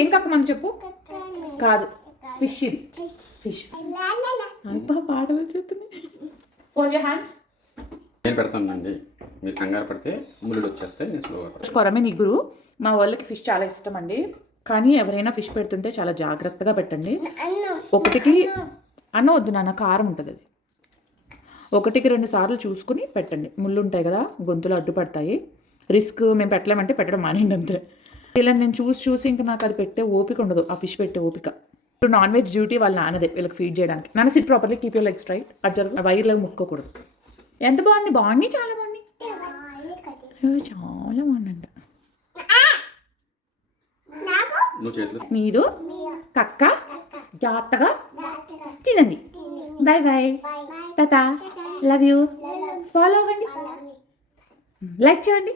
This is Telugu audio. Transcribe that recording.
ఏం కక్కమని చెప్పు. కాదు, ఫిష్. ఇది ఫిష్. పాటలు వచ్చేస్తున్నాయి. Four your hands. నేను పెడతానండి, మీరు కంగారు పడితే ముళ్ళు వచ్చేస్తాయి. నేను స్లోగా కొరమే నిగురు. మా వాళ్ళకి ఫిష్ చాలా ఇష్టం అండి, కానీ ఎవరైనా ఫిష్ పెడుతుంటే చాలా జాగ్రత్తగా పెట్టండి. ఒకటికి అన్న వద్దు నాన్న, కారం ఉంటుంది అది. 1-2 సార్లు చూసుకుని పెట్టండి. ముళ్ళు ఉంటాయి కదా, గొంతులు అడ్డుపడతాయి. రిస్క్ మేము పెట్టలేమంటే పెట్టడం మానేయండి అంతే. ఇలా నేను చూసి ఇంకా నాకు అది పెట్టే ఓపిక ఉండదు, ఆ ఫిష్ పెట్టే ఓపిక. ఇప్పుడు నాన్ వెజ్ డ్యూటీ వాళ్ళ నాన్నదే వీళ్ళకి ఫీడ్ చేయడానికి. నాన్న SIT properly, keep your legs straight. అటు జరుగు, వైర్లో ముక్కోకూడదు. ఎంత బాగుంది, బాగుంది, చాలా బాగుంది, చాలా బాగుందంట. మీరు కక్క జాగ్రత్తగా తినండి. Bye bye Tata, love you. Follow అవ్వండి, లైక్ చేయండి.